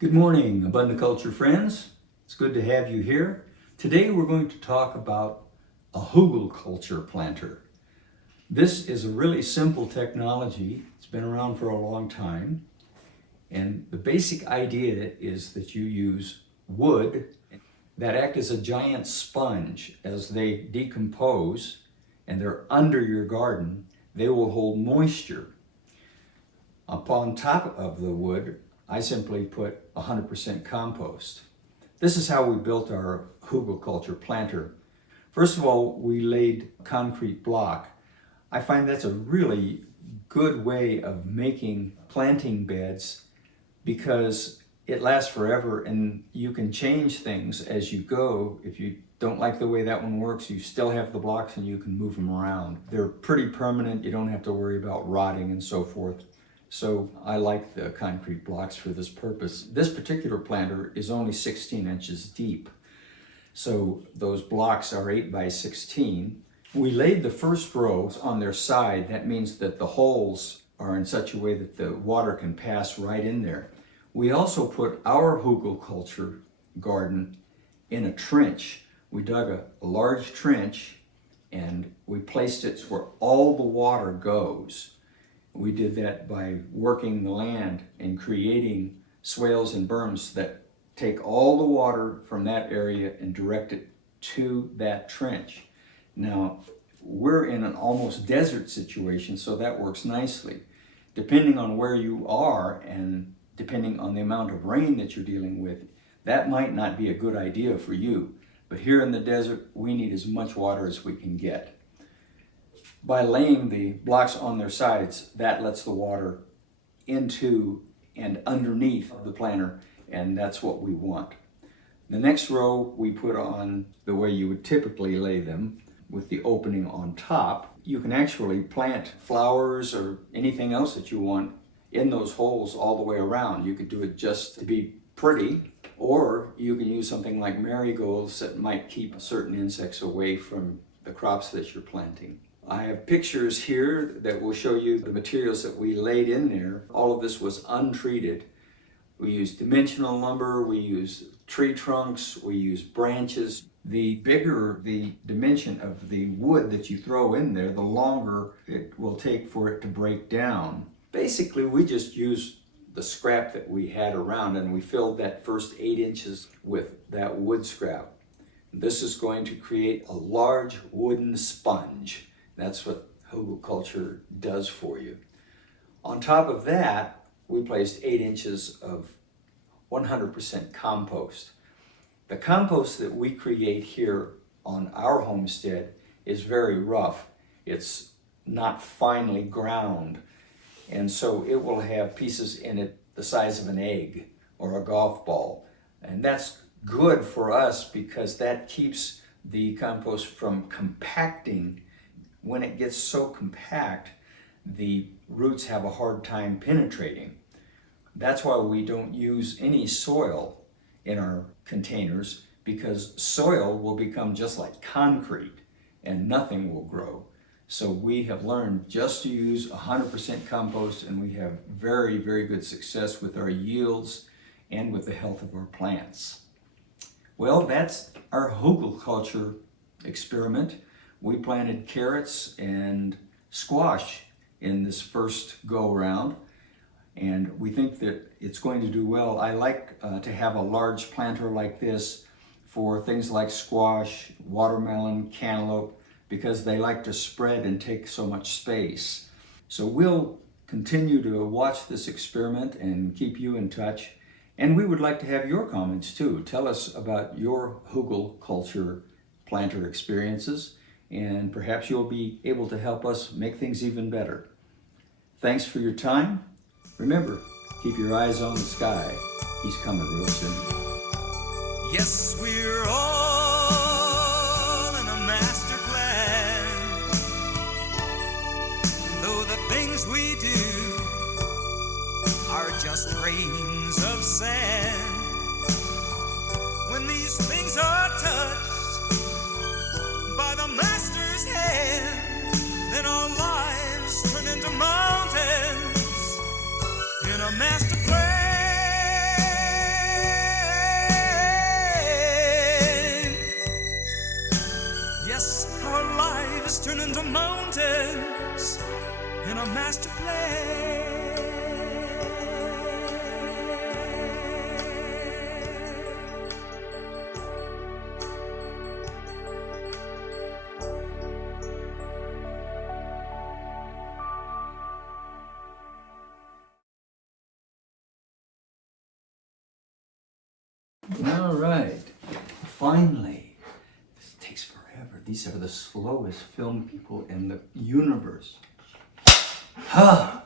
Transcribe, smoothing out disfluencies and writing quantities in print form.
Good morning, AbundaCulture friends. It's good to have you here. Today we're going to talk about a Hugelkultur planter. This is a really simple technology. It's been around for a long time. And the basic idea is that you use wood that act as a giant sponge. As they decompose and they're under your garden, they will hold moisture. Upon top of the wood, I simply put 100% compost. This is how we built our Hugelkultur planter. First of all, we laid concrete block. I find that's a really good way of making planting beds because it lasts forever and you can change things as you go. If you don't like the way that one works, you still have the blocks and you can move them around. They're pretty permanent. You don't have to worry about rotting and so forth. So I like the concrete blocks for this purpose. This particular planter is only 16 inches deep. So those blocks are 8 by 16. We laid the first row on their side. That means that the holes are in such a way that the water can pass right in there. We also put our Hugelkultur garden in a trench. We dug a large trench and we placed it where all the water goes. We did that by working the land and creating swales and berms that take all the water from that area and direct it to that trench. Now, we're in an almost desert situation, so that works nicely. Depending on where you are and depending on the amount of rain that you're dealing with, that might not be a good idea for you. But here in the desert, we need as much water as we can get. By laying the blocks on their sides, that lets the water into and underneath the planter, and that's what we want. The next row we put on the way you would typically lay them, with the opening on top. You can actually plant flowers or anything else that you want in those holes all the way around. You could do it just to be pretty, or you can use something like marigolds that might keep certain insects away from the crops that you're planting. I have pictures here that will show you the materials that we laid in there. All of this was untreated. We used dimensional lumber, we used tree trunks, we used branches. The bigger the dimension of the wood that you throw in there, the longer it will take for it to break down. Basically, we just used the scrap that we had around and we filled that first 8 inches with that wood scrap. This is going to create a large wooden sponge. That's what Hugelkultur does for you. On top of that, we placed 8 inches of 100% compost. The compost that we create here on our homestead is very rough. It's not finely ground, and so it will have pieces in it the size of an egg or a golf ball. And that's good for us because that keeps the compost from compacting. When it gets so compact, the roots have a hard time penetrating. That's why we don't use any soil in our containers, because soil will become just like concrete and nothing will grow. So we have learned just to use 100% compost, and we have very, very good success with our yields and with the health of our plants. Well, that's our Hugelkultur experiment. We planted carrots and squash in this first go-around, and we think that it's going to do well. I like to have a large planter like this for things like squash, watermelon, cantaloupe, because they like to spread and take so much space. So we'll continue to watch this experiment and keep you in touch. And we would like to have your comments too. Tell us about your Hugelkultur planter experiences, and perhaps you'll be able to help us make things even better. Thanks for your time. Remember, keep your eyes on the sky. He's coming real soon. Yes, we're all in a master plan, though the things we do are just grains of sand. When these things are touched by the master's hand, then our lives turn into mountains in a master plan. has to play. All right, finally, this takes forever. These are the slowest film people in the universe. Ah,